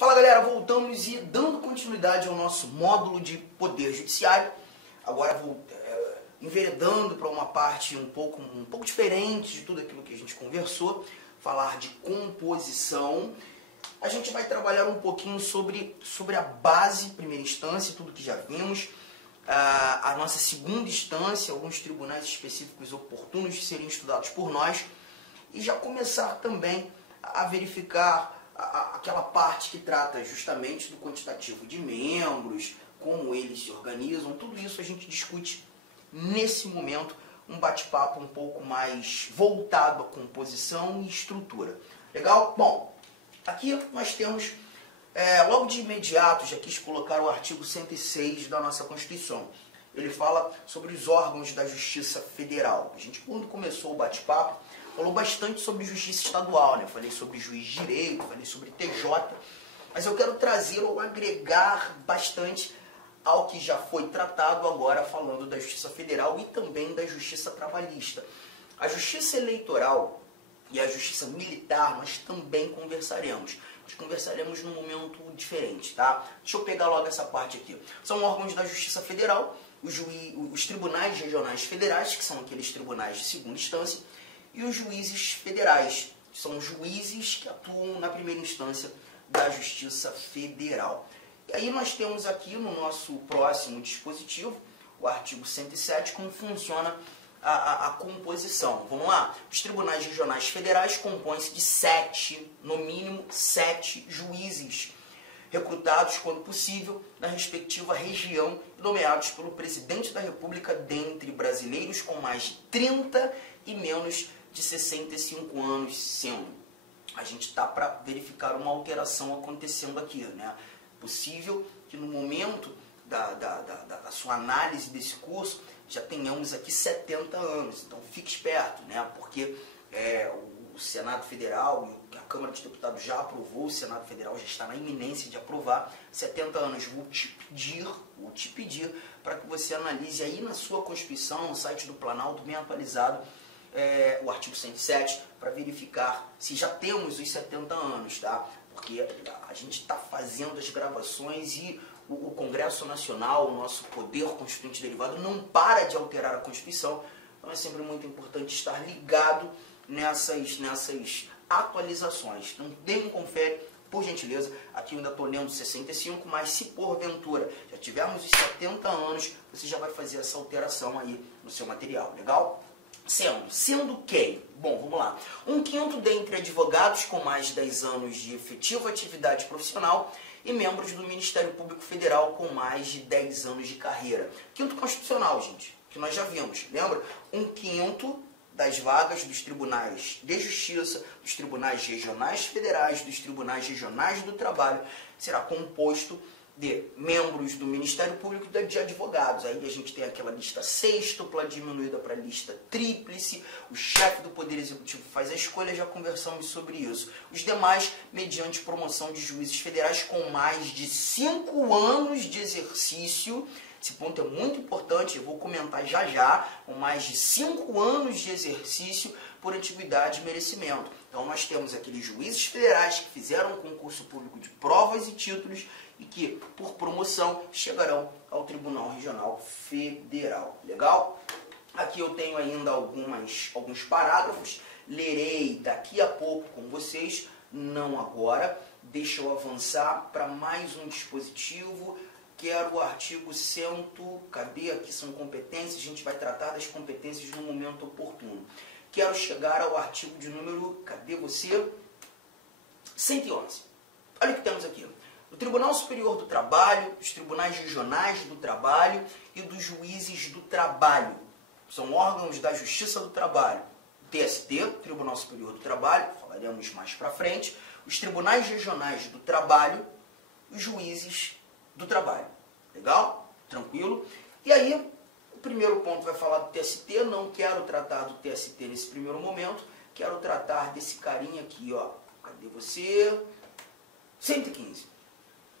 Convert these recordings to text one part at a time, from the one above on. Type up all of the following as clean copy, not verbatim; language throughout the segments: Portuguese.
Fala galera, voltamos e dando continuidade ao nosso módulo de Poder Judiciário. Agora vou enveredando para uma parte um pouco diferente de tudo aquilo que a gente conversou, falar de composição. A gente vai trabalhar um pouquinho sobre a base, primeira instância, tudo que já vimos, a nossa segunda instância, alguns tribunais específicos oportunos de serem estudados por nós, e já começar também a verificar aquela parte que trata justamente do quantitativo de membros, como eles se organizam, tudo isso a gente discute nesse momento, um bate-papo um pouco mais voltado à composição e estrutura. Legal? Bom, aqui nós temos, logo de imediato, já quis colocar o artigo 106 da nossa Constituição. Ele fala sobre os órgãos da Justiça Federal. A gente, quando começou o bate-papo, falou bastante sobre justiça estadual, né? Falei sobre juiz de direito, falei sobre TJ, mas eu quero trazer ou agregar bastante ao que já foi tratado agora, falando da Justiça Federal e também da Justiça Trabalhista. A Justiça Eleitoral e a Justiça Militar nós também conversaremos. Nós conversaremos num momento diferente, tá? Deixa eu pegar logo essa parte aqui. São órgãos da Justiça Federal, os tribunais regionais federais, que são aqueles tribunais de segunda instância, e os juízes federais, que são juízes que atuam na primeira instância da Justiça Federal. E aí nós temos aqui no nosso próximo dispositivo, o artigo 107, como funciona a composição. Vamos lá? Os tribunais regionais federais compõem-se de 7, no mínimo 7 juízes, recrutados, quando possível, na respectiva região, nomeados pelo presidente da República dentre brasileiros com mais de 30 e menos de 65 anos sendo. A gente está para verificar uma alteração acontecendo aqui, né? Possível que no momento da sua análise desse curso já tenhamos aqui 70 anos. Então fique esperto, né? Porque o Senado Federal e a Câmara dos Deputados já aprovou, o Senado Federal já está na iminência de aprovar 70 anos. Vou te pedir para que você analise aí na sua Constituição, no site do Planalto, bem atualizado, o artigo 107, para verificar se já temos os 70 anos, tá? Porque a gente está fazendo as gravações e o Congresso Nacional, o nosso poder constituinte derivado, não para de alterar a Constituição. Então é sempre muito importante estar ligado nessas atualizações. Então dê um confere, por gentileza. Aqui eu ainda estou lendo 65, mas se porventura já tivermos os 70 anos, você já vai fazer essa alteração aí no seu material, legal? Sendo quem? Bom, vamos lá. 1/5 dentre advogados com mais de 10 anos de efetiva atividade profissional e membros do Ministério Público Federal com mais de 10 anos de carreira. Quinto constitucional, gente, que nós já vimos, lembra? 1/5 das vagas dos tribunais de justiça, dos tribunais regionais federais, dos tribunais regionais do trabalho, será composto de membros do Ministério Público e de advogados. Aí a gente tem aquela lista sêxtupla diminuída para lista tríplice, o chefe do Poder Executivo faz a escolha, já conversamos sobre isso. Os demais, mediante promoção de juízes federais com mais de 5 anos de exercício. Esse ponto é muito importante, eu vou comentar já, com mais de 5 anos de exercício por antiguidade e merecimento. Então nós temos aqueles juízes federais que fizeram um concurso público de provas e títulos e que, por promoção, chegarão ao Tribunal Regional Federal. Legal? Aqui eu tenho ainda alguns parágrafos, lerei daqui a pouco com vocês, não agora. Deixa eu avançar para mais um dispositivo, que era o artigo 100, cadê? Aqui são competências, a gente vai tratar das competências no momento oportuno. Quero chegar ao artigo de número, cadê você? 111. Olha o que temos aqui. O Tribunal Superior do Trabalho, os tribunais regionais do trabalho e dos juízes do trabalho. São órgãos da Justiça do Trabalho. O TST, Tribunal Superior do Trabalho, falaremos mais para frente. Os tribunais regionais do trabalho, os juízes do trabalho. Legal? Tranquilo? E aí, o primeiro ponto vai falar do TST. Não quero tratar do TST nesse primeiro momento. Quero tratar desse carinha aqui, ó. Cadê você? 115.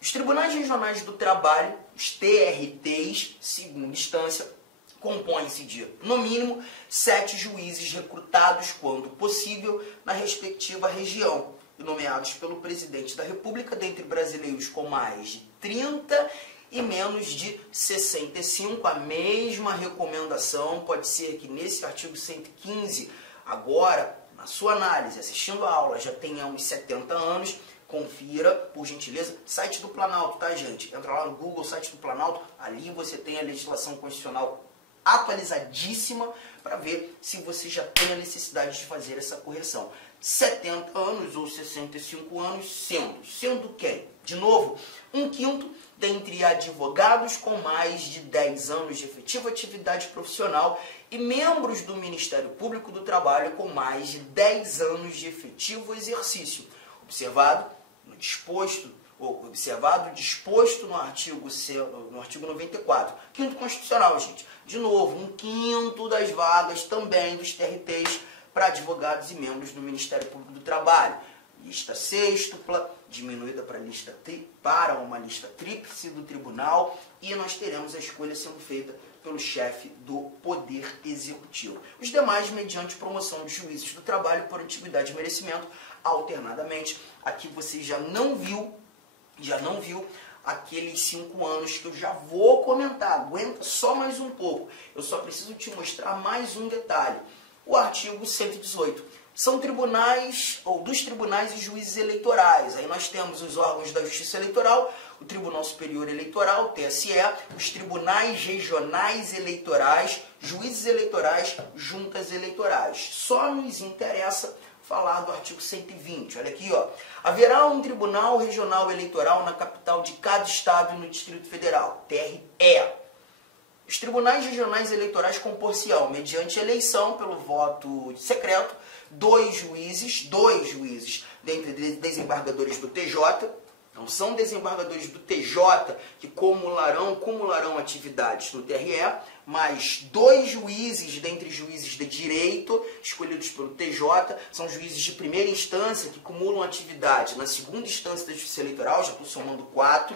Os tribunais regionais do trabalho, os TRTs, segunda instância, compõem-se de, no mínimo, 7 juízes recrutados, quando possível, na respectiva região. e nomeados pelo presidente da República, dentre brasileiros com mais de 30 e menos de 65. A mesma recomendação pode ser que nesse artigo 115, agora, na sua análise, assistindo a aula, já tenhamos 70 anos, confira, por gentileza, site do Planalto, tá, gente? Entra lá no Google, site do Planalto, ali você tem a legislação constitucional atualizadíssima para ver se você já tem a necessidade de fazer essa correção. 70 anos ou 65 anos, sendo quem? De novo, 1/5 dentre advogados com mais de 10 anos de efetiva atividade profissional e membros do Ministério Público do Trabalho com mais de 10 anos de efetivo exercício. Observado disposto no artigo 94. Quinto constitucional, gente. De novo, 1/5 das vagas também dos TRTs para advogados e membros do Ministério Público do Trabalho. Lista sextupla, diminuída para uma lista tríplice do tribunal, e nós teremos a escolha sendo feita pelo chefe do Poder Executivo. Os demais, mediante promoção de juízes do trabalho por antiguidade e merecimento, alternadamente. Aqui você já não viu aqueles 5 anos que eu já vou comentar. Aguenta só mais um pouco. Eu só preciso te mostrar mais um detalhe. O artigo 118. São tribunais, ou dos tribunais e juízes eleitorais. Aí nós temos os órgãos da Justiça Eleitoral, o Tribunal Superior Eleitoral, o TSE, os tribunais regionais eleitorais, juízes eleitorais, juntas eleitorais. Só nos interessa falar do artigo 120. Olha aqui, ó. Haverá um tribunal regional eleitoral na capital de cada estado e no Distrito Federal, TRE. Os tribunais regionais eleitorais compor-se-ão, mediante eleição pelo voto secreto, dois juízes, dentre desembargadores do TJ. Então, são desembargadores do TJ que cumularão atividades no TRE, mais 2 juízes, dentre juízes de direito, escolhidos pelo TJ, são juízes de primeira instância que cumulam atividade na segunda instância da Justiça Eleitoral. Já estou somando 4,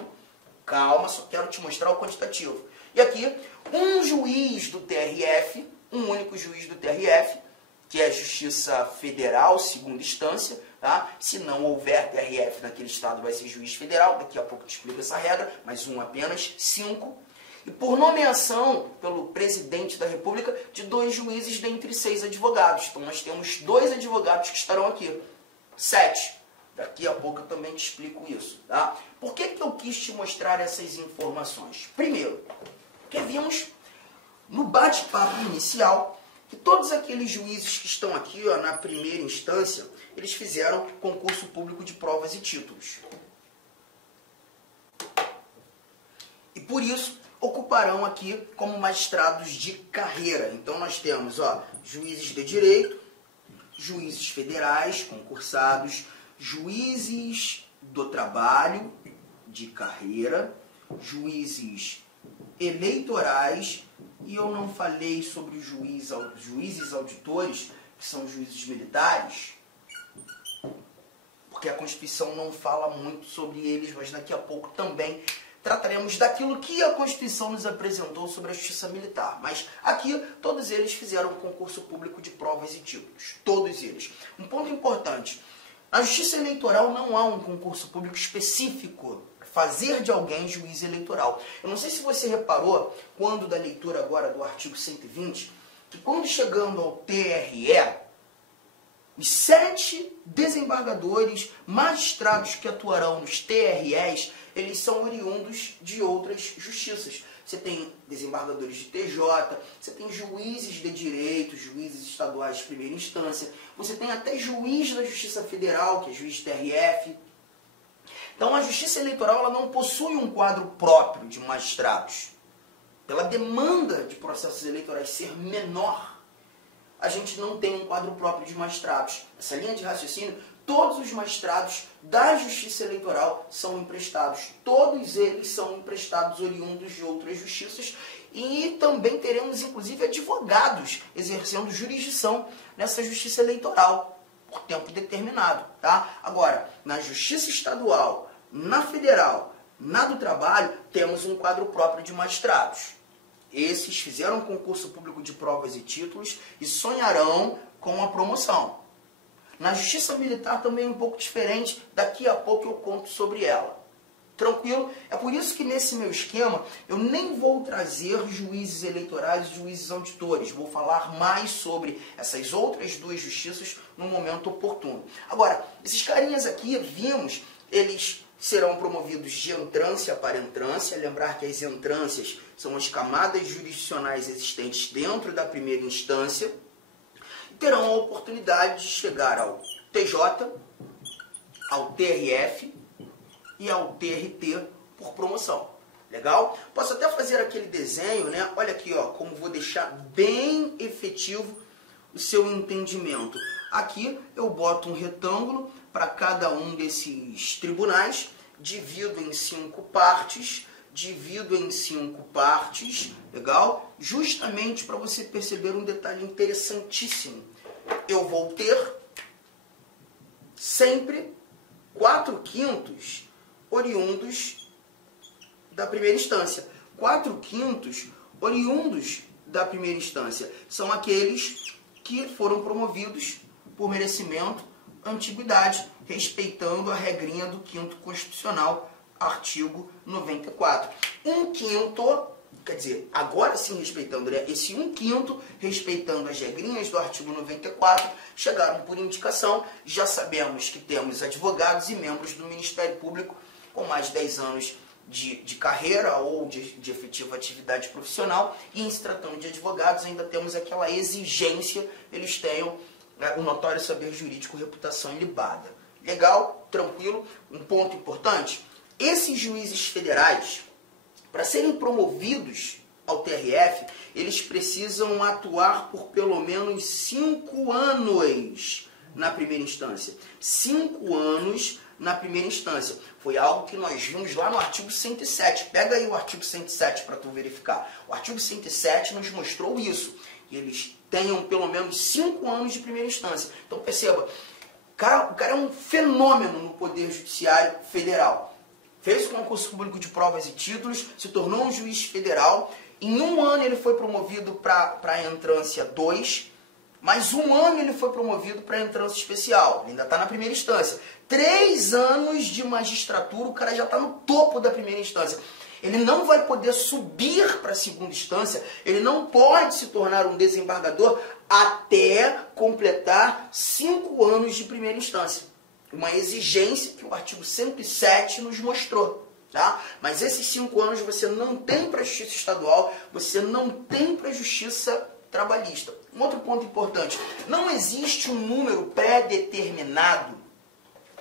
calma, só quero te mostrar o quantitativo. E aqui, um juiz do TRF, um único juiz do TRF, que é a Justiça Federal, segunda instância, tá? Se não houver TRF naquele estado, vai ser juiz federal. Daqui a pouco eu te explico essa regra, mas um apenas, 5. E por nomeação pelo presidente da República de 2 juízes dentre 6 advogados. Então nós temos 2 advogados que estarão aqui. 7. Daqui a pouco eu também te explico isso, tá? Por que eu quis te mostrar essas informações? Primeiro, porque vimos no bate-papo inicial que todos aqueles juízes que estão aqui, ó, na primeira instância, eles fizeram concurso público de provas e títulos. E por isso ocuparão aqui como magistrados de carreira. Então nós temos, ó, juízes de direito, juízes federais concursados, juízes do trabalho de carreira, juízes eleitorais, e eu não falei sobre os juízes auditores, que são juízes militares, porque a Constituição não fala muito sobre eles, mas daqui a pouco também trataremos daquilo que a Constituição nos apresentou sobre a Justiça Militar. Mas aqui, todos eles fizeram um concurso público de provas e títulos. Todos eles. Um ponto importante. Na Justiça Eleitoral não há um concurso público específico para fazer de alguém juiz eleitoral. Eu não sei se você reparou, quando da leitura agora do artigo 120, que quando chegando ao TRE, os 7 desembargadores, magistrados que atuarão nos TREs, eles são oriundos de outras justiças. Você tem desembargadores de TJ, você tem juízes de direito, juízes estaduais de primeira instância, você tem até juiz da Justiça Federal, que é juiz de TRF. Então a Justiça Eleitoral ela não possui um quadro próprio de magistrados. Pela demanda de processos eleitorais ser menor, a gente não tem um quadro próprio de magistrados. Essa linha de raciocínio, todos os magistrados da Justiça Eleitoral são emprestados. Todos eles são emprestados oriundos de outras justiças, e também teremos, inclusive, advogados exercendo jurisdição nessa Justiça Eleitoral por tempo determinado. Tá? Agora, na Justiça Estadual, na Federal, na do Trabalho, temos um quadro próprio de magistrados. Esses fizeram concurso público de provas e títulos e sonharão com a promoção. Na Justiça Militar também é um pouco diferente, daqui a pouco eu conto sobre ela. Tranquilo? É por isso que nesse meu esquema eu nem vou trazer juízes eleitorais e juízes auditores. Vou falar mais sobre essas outras duas justiças no momento oportuno. Agora, esses carinhas aqui, vimos, eles serão promovidos de entrância para entrância. Lembrar que as entrâncias são as camadas jurisdicionais existentes dentro da primeira instância. Terão a oportunidade de chegar ao TJ, ao TRF e ao TRT por promoção. Legal? Posso até fazer aquele desenho, né? Olha aqui, ó, como vou deixar bem efetivo o seu entendimento. Aqui eu boto um retângulo para cada um desses tribunais, divido em 5 partes, legal? Justamente para você perceber um detalhe interessantíssimo. Eu vou ter sempre 4/5 oriundos da primeira instância. 4/5 oriundos da primeira instância são aqueles que foram promovidos por merecimento, antiguidade, respeitando a regrinha do 5º Constitucional, artigo 94. 1/5, quer dizer, agora sim respeitando, né? Esse 1/5, respeitando as regrinhas do artigo 94, chegaram por indicação. Já sabemos que temos advogados e membros do Ministério Público com mais de 10 anos de carreira ou de efetiva atividade profissional, e em se tratando de advogados ainda temos aquela exigência, eles tenham o notório saber jurídico, reputação ilibada. Legal? Tranquilo? Um ponto importante, esses juízes federais, para serem promovidos ao TRF, eles precisam atuar por pelo menos 5 anos na primeira instância. 5 anos na primeira instância. Foi algo que nós vimos lá no artigo 107. Pega aí o artigo 107 para tu verificar. O artigo 107 nos mostrou isso, que eles tenham pelo menos 5 anos de primeira instância. Então perceba, o cara é um fenômeno no Poder Judiciário Federal. Fez o concurso público de provas e títulos, se tornou um juiz federal. Em 1 ano ele foi promovido para a entrância 2, mais 1 ano ele foi promovido para a entrância especial. Ele ainda está na primeira instância. 3 anos de magistratura, o cara já está no topo da primeira instância. Ele não vai poder subir para a segunda instância, ele não pode se tornar um desembargador até completar 5 anos de primeira instância. Uma exigência que o artigo 107 nos mostrou. Tá? Mas esses 5 anos você não tem para a justiça estadual, você não tem para a justiça trabalhista. Um outro ponto importante, não existe um número pré-determinado,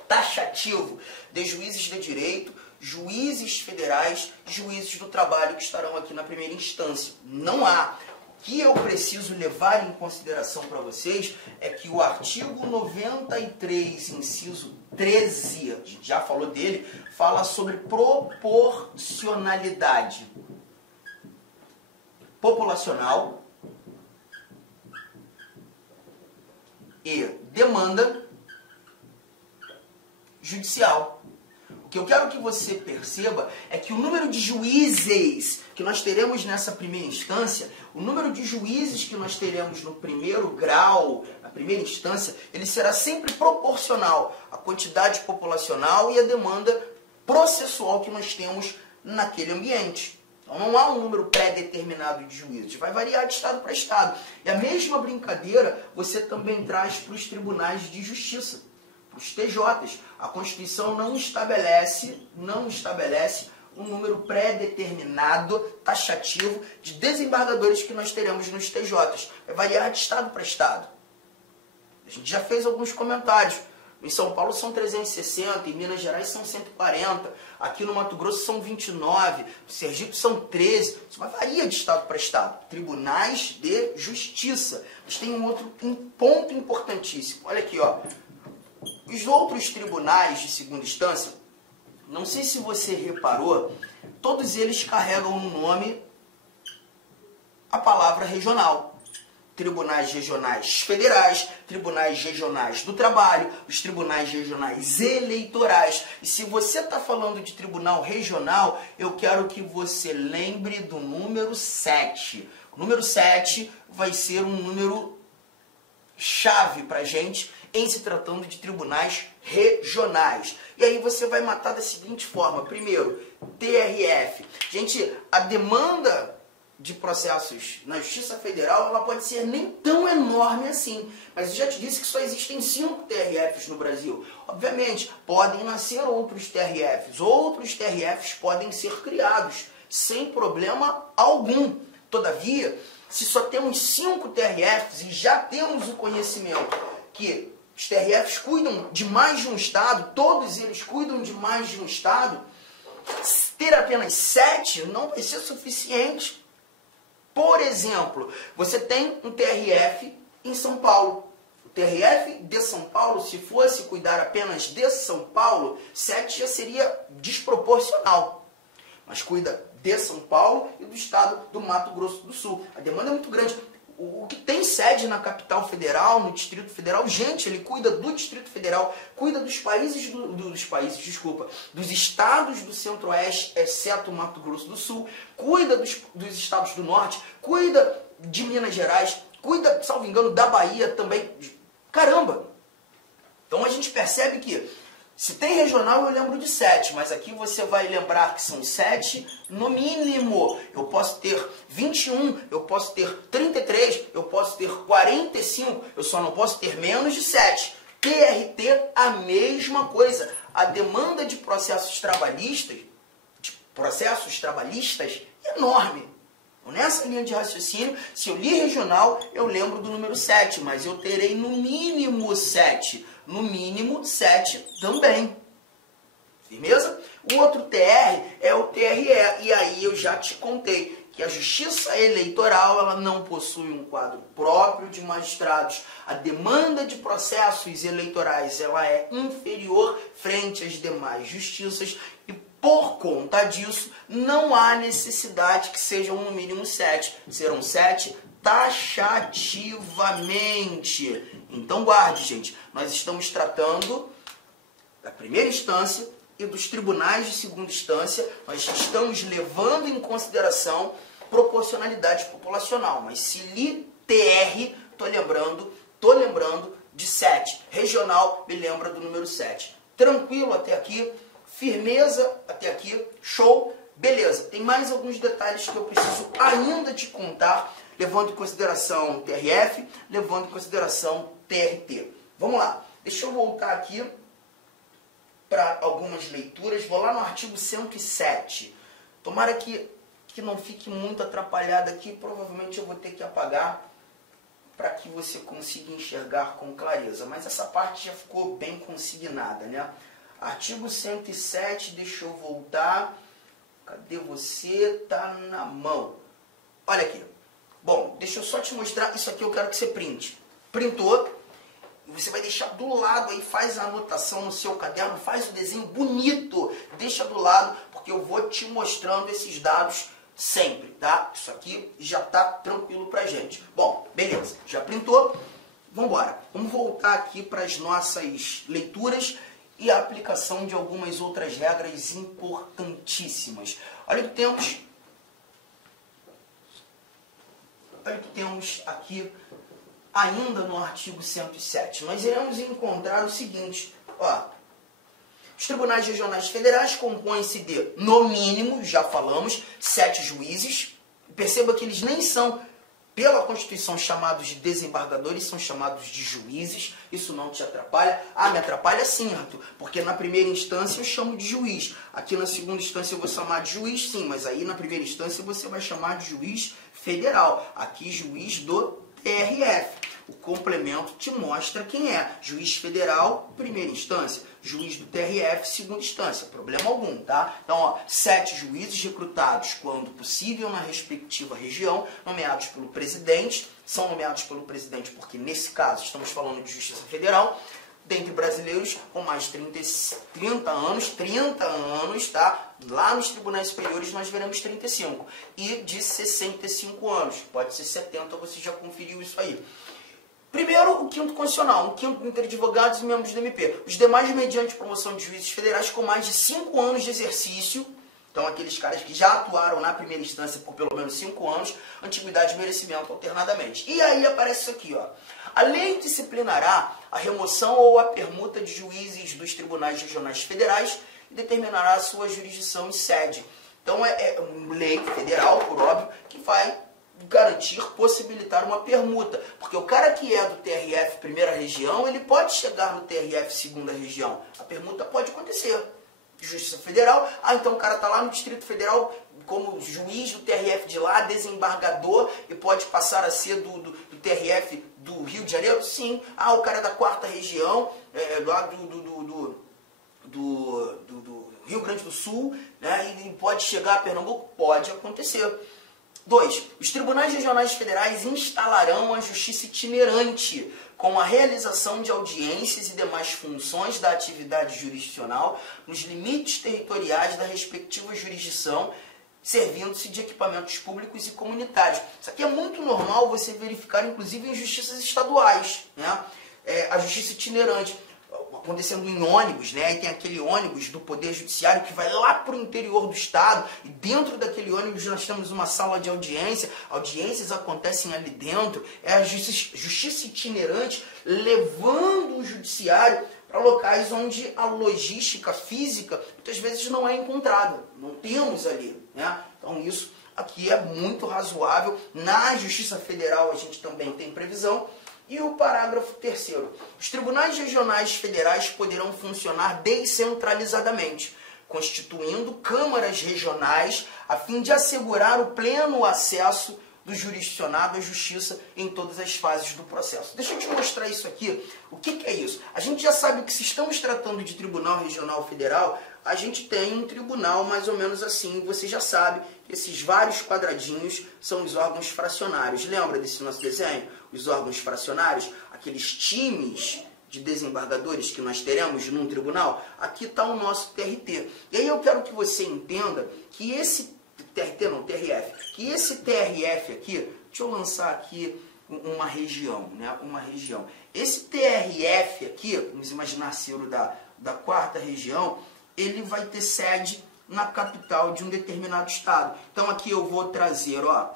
taxativo, de juízes de direito, juízes federais, juízes do trabalho que estarão aqui na primeira instância. Não há. O que eu preciso levar em consideração para vocês é que o artigo 93, inciso 13, a gente já falou dele, fala sobre proporcionalidade populacional e demanda judicial. O que eu quero que você perceba é que o número de juízes que nós teremos nessa primeira instância, o número de juízes que nós teremos no primeiro grau, na primeira instância, ele será sempre proporcional à quantidade populacional e à demanda processual que nós temos naquele ambiente. Então não há um número pré-determinado de juízes, vai variar de estado para estado. E a mesma brincadeira você também traz para os tribunais de justiça, para os TJs. A Constituição não estabelece um número pré-determinado, taxativo, de desembargadores que nós teremos nos TJs. Vai variar de estado para estado. A gente já fez alguns comentários. Em São Paulo são 360, em Minas Gerais são 140, aqui no Mato Grosso são 29, no Sergipe são 13. Isso varia de estado para estado. Tribunais de Justiça. Mas tem um outro ponto importantíssimo. Olha aqui, ó. Os outros tribunais de segunda instância, não sei se você reparou, todos eles carregam no nome a palavra regional. Tribunais regionais federais, tribunais regionais do trabalho, os tribunais regionais eleitorais. E se você está falando de tribunal regional, eu quero que você lembre do número 7. O número 7 vai ser um número chave para a gente em se tratando de tribunais regionais. E aí você vai matar da seguinte forma. Primeiro, TRF. Gente, a demanda de processos na Justiça Federal, ela pode ser nem tão enorme assim. Mas eu já te disse que só existem 5 TRFs no Brasil. Obviamente, podem nascer outros TRFs. Outros TRFs podem ser criados sem problema algum. Todavia, se só temos 5 TRFs e já temos o conhecimento que os TRFs cuidam de mais de um estado, todos eles cuidam de mais de um estado, ter apenas 7 não vai ser suficiente. Por exemplo, você tem um TRF em São Paulo. O TRF de São Paulo, se fosse cuidar apenas de São Paulo, 7 já seria desproporcional. Mas cuida de São Paulo e do estado do Mato Grosso do Sul. A demanda é muito grande. O que tem sede na capital federal, no Distrito Federal, gente, ele cuida do Distrito Federal, cuida dos dos estados do Centro-Oeste, exceto o Mato Grosso do Sul, cuida dos estados do Norte, cuida de Minas Gerais, cuida, salvo engano, da Bahia também. Caramba! Então a gente percebe que se tem regional, eu lembro de 7, mas aqui você vai lembrar que são 7 no mínimo. Eu posso ter 21, eu posso ter 33, eu posso ter 45, eu só não posso ter menos de 7. TRT, a mesma coisa. A demanda de processos trabalhistas é enorme. Nessa linha de raciocínio, se eu li regional, eu lembro do número 7, mas eu terei no mínimo 7. No mínimo 7 também. Firmeza? O outro TR é o TRE. E aí eu já te contei que a Justiça Eleitoral ela não possui um quadro próprio de magistrados. A demanda de processos eleitorais ela é inferior frente às demais justiças e, por conta disso, não há necessidade que sejam no mínimo 7. Serão 7 taxativamente. Então guarde, gente. Nós estamos tratando da primeira instância e dos tribunais de segunda instância. Nós estamos levando em consideração proporcionalidade populacional. Mas se li TR, tô lembrando de 7. Regional, me lembra do número 7. Tranquilo até aqui? Firmeza até aqui? Show? Beleza. Tem mais alguns detalhes que eu preciso ainda te contar, levando em consideração TRF, levando em consideração TRT. Vamos lá. Deixa eu voltar aqui para algumas leituras. Vou lá no artigo 107. Tomara que não fique muito atrapalhado aqui. Provavelmente eu vou ter que apagar para que você consiga enxergar com clareza. Mas essa parte já ficou bem consignada, né? Artigo 107, deixa eu voltar. Cadê você? Tá na mão. Olha aqui. Bom, deixa eu só te mostrar. Isso aqui eu quero que você printe. Printou. Você vai deixar do lado aí, faz a anotação no seu caderno, faz o desenho bonito. Deixa do lado, porque eu vou te mostrando esses dados sempre, tá? Isso aqui já tá tranquilo pra gente. Bom, beleza. Já printou? Vamos embora. Vamos voltar aqui para as nossas leituras e a aplicação de algumas outras regras importantíssimas. Olha o que temos aqui ainda no artigo 107. Nós iremos encontrar o seguinte, ó. Os tribunais regionais federais compõem-se de, no mínimo, já falamos, 7 juízes. Perceba que eles nem são, pela Constituição, chamados de desembargadores, são chamados de juízes. Isso não te atrapalha? Ah, me atrapalha sim, Arthur, porque na primeira instância eu chamo de juiz. Aqui na segunda instância eu vou chamar de juiz, sim, mas aí na primeira instância você vai chamar de juiz federal. Aqui, juiz do TRF. O complemento te mostra quem é. Juiz federal, primeira instância. Juiz do TRF, segunda instância. Problema algum, tá? Então, ó, 7 juízes recrutados, quando possível, na respectiva região, nomeados pelo presidente. São nomeados pelo presidente porque, nesse caso, estamos falando de Justiça Federal. Dentre brasileiros com mais de 30 anos, tá? Lá nos tribunais superiores nós veremos 35. E de 65 anos. Pode ser 70, você já conferiu isso aí. Primeiro, o quinto constitucional, o quinto entre advogados e membros do MP. Os demais, mediante promoção de juízes federais com mais de 5 anos de exercício Então, aqueles caras que já atuaram na primeira instância por pelo menos 5 anos, antiguidade e merecimento alternadamente. E aí aparece isso aqui, ó. A lei disciplinará a remoção ou a permuta de juízes dos tribunais regionais federais e determinará a sua jurisdição e sede. Então, é uma lei federal, por óbvio, que vai garantir, possibilitar uma permuta. Porque o cara que é do TRF primeira região, ele pode chegar no TRF segunda região. A permuta pode acontecer. Justiça Federal, então o cara está lá no Distrito Federal como juiz do TRF de lá, desembargador, e pode passar a ser do TRF do Rio de Janeiro? Sim. O cara é da quarta região, lá do Rio Grande do Sul, né, e pode chegar a Pernambuco? Pode acontecer. 2. Os tribunais regionais federais instalarão a justiça itinerante, com a realização de audiências e demais funções da atividade jurisdicional nos limites territoriais da respectiva jurisdição, servindo-se de equipamentos públicos e comunitários. Isso aqui é muito normal você verificar, inclusive, em justiças estaduais, né? A justiça itinerante, acontecendo em ônibus, né? Aí tem aquele ônibus do Poder Judiciário que vai lá para o interior do estado, e dentro daquele ônibus nós temos uma sala de audiência, audiências acontecem ali dentro, é a justiça itinerante levando o judiciário para locais onde a logística física muitas vezes não é encontrada, não temos ali, né? Então isso aqui é muito razoável. Na Justiça Federal a gente também tem previsão. E o parágrafo 3º. Os tribunais regionais federais poderão funcionar descentralizadamente, constituindo câmaras regionais a fim de assegurar o pleno acesso do jurisdicionado à justiça em todas as fases do processo. Deixa eu te mostrar isso aqui. O que é isso? A gente já sabe que se estamos tratando de tribunal regional federal, a gente tem um tribunal mais ou menos assim. Você já sabe que esses vários quadradinhos são os órgãos fracionários. Lembra desse nosso desenho? Os órgãos fracionários, aqueles times de desembargadores que nós teremos num tribunal. Aqui está o nosso TRT. E aí eu quero que você entenda que esse TRT, não, TRF, que esse TRF aqui, deixa eu lançar aqui uma região, né? Uma região. Esse TRF aqui, vamos imaginar ser o da quarta região, ele vai ter sede na capital de um determinado estado. Então aqui eu vou trazer, ó,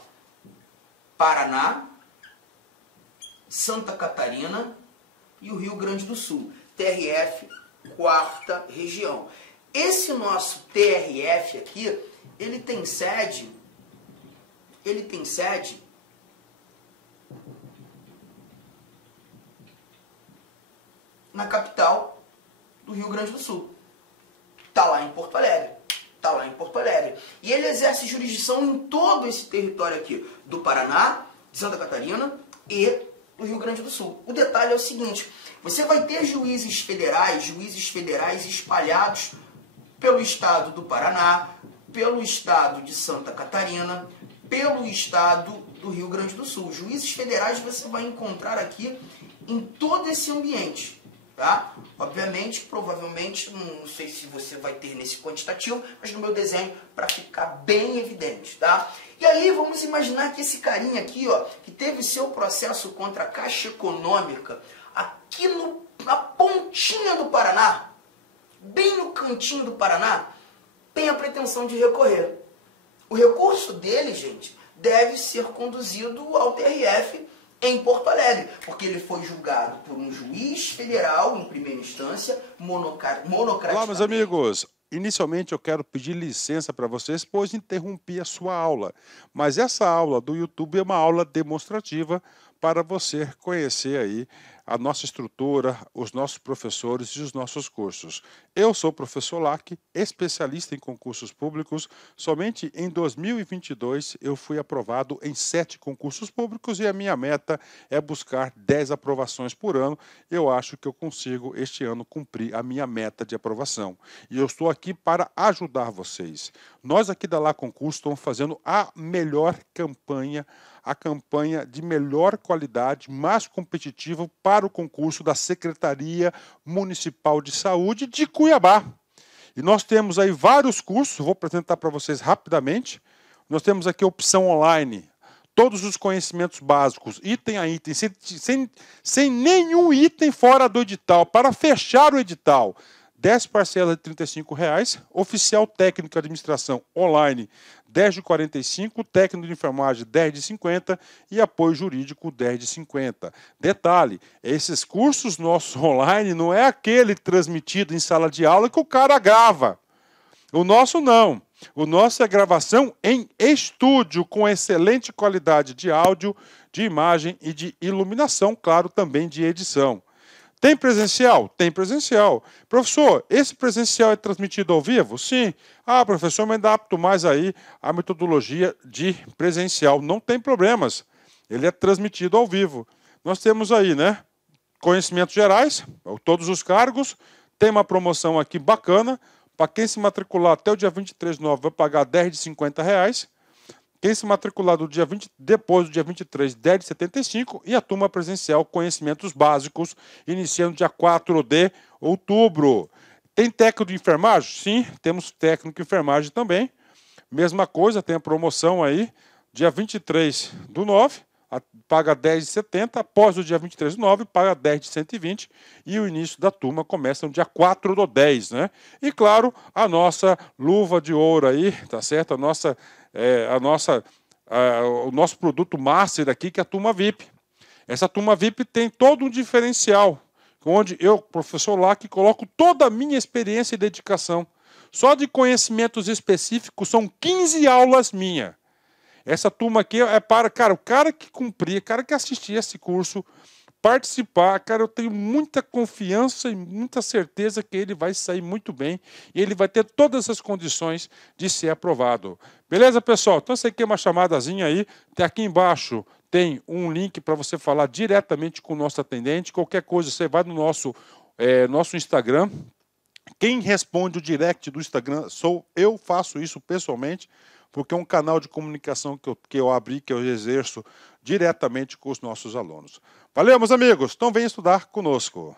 Paraná, Santa Catarina e o Rio Grande do Sul. TRF, quarta região. Esse nosso TRF aqui, ele tem sede na capital do Rio Grande do Sul. Está lá em Porto Alegre. Está lá em Porto Alegre. E ele exerce jurisdição em todo esse território aqui, do Paraná, de Santa Catarina e do Rio Grande do Sul. O detalhe é o seguinte: você vai ter juízes federais espalhados pelo estado do Paraná, pelo estado de Santa Catarina, pelo estado do Rio Grande do Sul. Juízes federais você vai encontrar aqui em todo esse ambiente, tá? Obviamente, provavelmente, não sei se você vai ter nesse quantitativo, mas no meu desenho, para ficar bem evidente, tá? E aí, vamos imaginar que esse carinha aqui, ó, que teve seu processo contra a Caixa Econômica, aqui na pontinha do Paraná, bem no cantinho do Paraná, tem a pretensão de recorrer. O recurso dele, gente, deve ser conduzido ao TRF em Porto Alegre, porque ele foi julgado por um juiz federal em primeira instância, monocraticamente. Olá, meus amigos. Inicialmente eu quero pedir licença para vocês, pois interrompi a sua aula. Mas essa aula do YouTube é uma aula demonstrativa para você conhecer aí a nossa estrutura, os nossos professores e os nossos cursos. Eu sou o professor Lac, especialista em concursos públicos. Somente em 2022 eu fui aprovado em 7 concursos públicos e a minha meta é buscar 10 aprovações por ano. Eu acho que eu consigo este ano cumprir a minha meta de aprovação. E eu estou aqui para ajudar vocês. Nós aqui da Lá Concurso estamos fazendo a melhor campanha, a campanha de melhor qualidade, mais competitiva para o concurso da Secretaria Municipal de Saúde de Cuiabá. E nós temos aí vários cursos, vou apresentar para vocês rapidamente. Nós temos aqui a opção online, todos os conhecimentos básicos, item a item, sem nenhum item fora do edital, para fechar o edital. 10 parcelas de R$ 35,00, oficial técnico de administração online, 10 de 45, técnico de enfermagem, 10 de 50 e apoio jurídico, 10 de 50. Detalhe, esses cursos nossos online não é aquele transmitido em sala de aula que o cara grava. O nosso não. O nosso é gravação em estúdio, com excelente qualidade de áudio, de imagem e de iluminação, claro, também de edição. Tem presencial? Tem presencial. Professor, esse presencial é transmitido ao vivo? Sim. Ah, professor, mas adapto mais aí a metodologia de presencial. Não tem problemas. Ele é transmitido ao vivo. Nós temos aí, né, conhecimentos gerais, todos os cargos. Tem uma promoção aqui bacana. Para quem se matricular até o dia 23/9 vai pagar 10 de R$50. Quem se matricular depois do dia 23, 10 de 75, e a turma presencial Conhecimentos Básicos, iniciando dia 4 de outubro. Tem técnico de enfermagem? Sim, temos técnico de enfermagem também. Mesma coisa, tem a promoção aí, dia 23/9, paga 10 de 70, após o dia 23/9, paga 10 de 120, e o início da turma começa no dia 4/10, né? E claro, a nossa luva de ouro aí, tá certo? O nosso produto master aqui, que é a turma VIP. Essa turma VIP tem todo um diferencial, onde eu, professor Lac, coloco toda a minha experiência e dedicação. Só de conhecimentos específicos são 15 aulas minhas. Essa turma aqui é para, cara, o cara que cumprir, o cara que assistir esse curso, participar, cara, eu tenho muita confiança e muita certeza que ele vai sair muito bem e ele vai ter todas as condições de ser aprovado. Beleza, pessoal? Então, você quer uma chamadazinha aí, tem aqui embaixo, tem um link para você falar diretamente com o nosso atendente. Qualquer coisa, você vai no nosso Instagram. Quem responde o direct do Instagram sou eu, faço isso pessoalmente, porque é um canal de comunicação que eu abri, que eu exerço diretamente com os nossos alunos. Valeu, meus amigos. Então, venham estudar conosco.